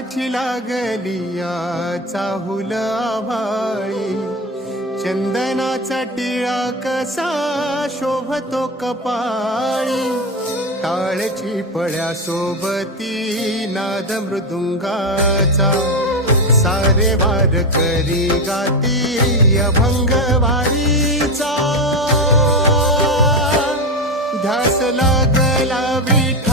आषाढाची लागलिया चाहुल आभाळी. चंदनाचा टिळा कसा शोभतो कपाळी. टाळची पळ्या सोबती नाद मृदुंगाचा. सारे वार करी गाती अभंग वारीचा. ध्यास लागला विठाईच्या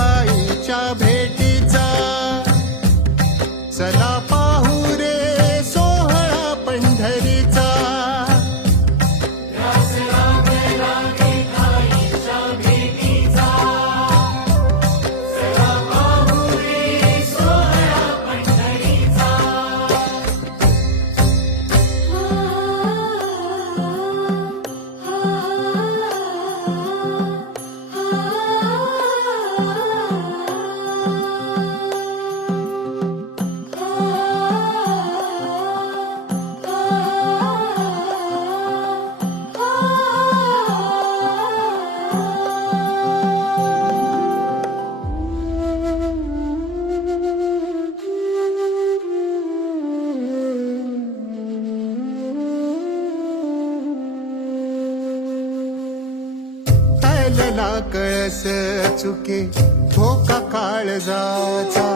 काळजाचा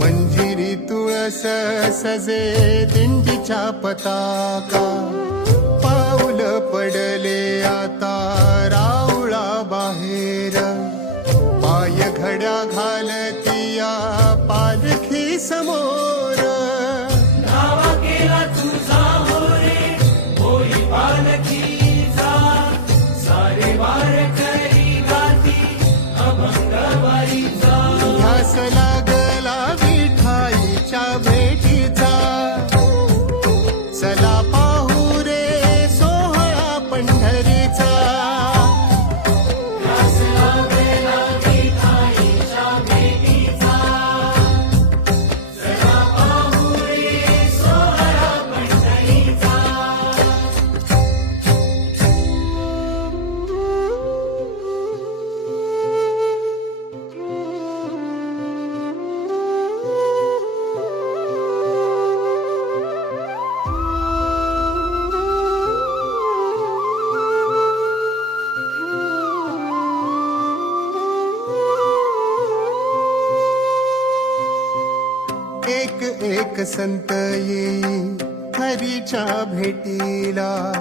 मंजिरी तुळस सजे दिंडीच्या पताका पाऊल पडले आता राऊळा बाहेर. पाय घड्या घालतिया पालखी समोर. संत येई हरीच्या भेटीला.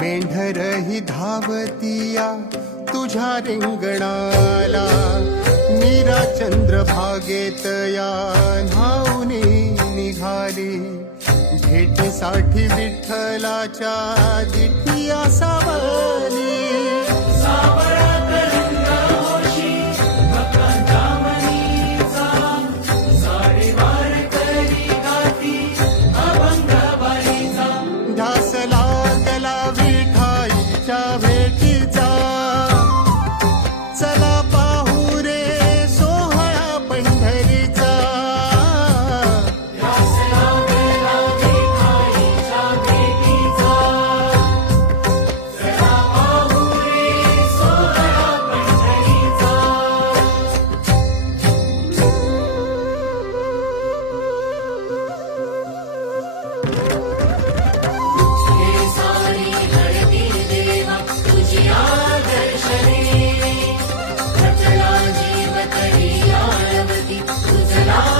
मेंढर ही धावतिया तुझ्या रिंगणाला. मीरा चंद्र भागेत या धावने निघाली. भेटीसाठी विठ्ठलाच्या दिठिया सा Yeah.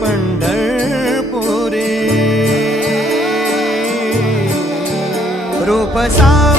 पण्डपुरी रूपसा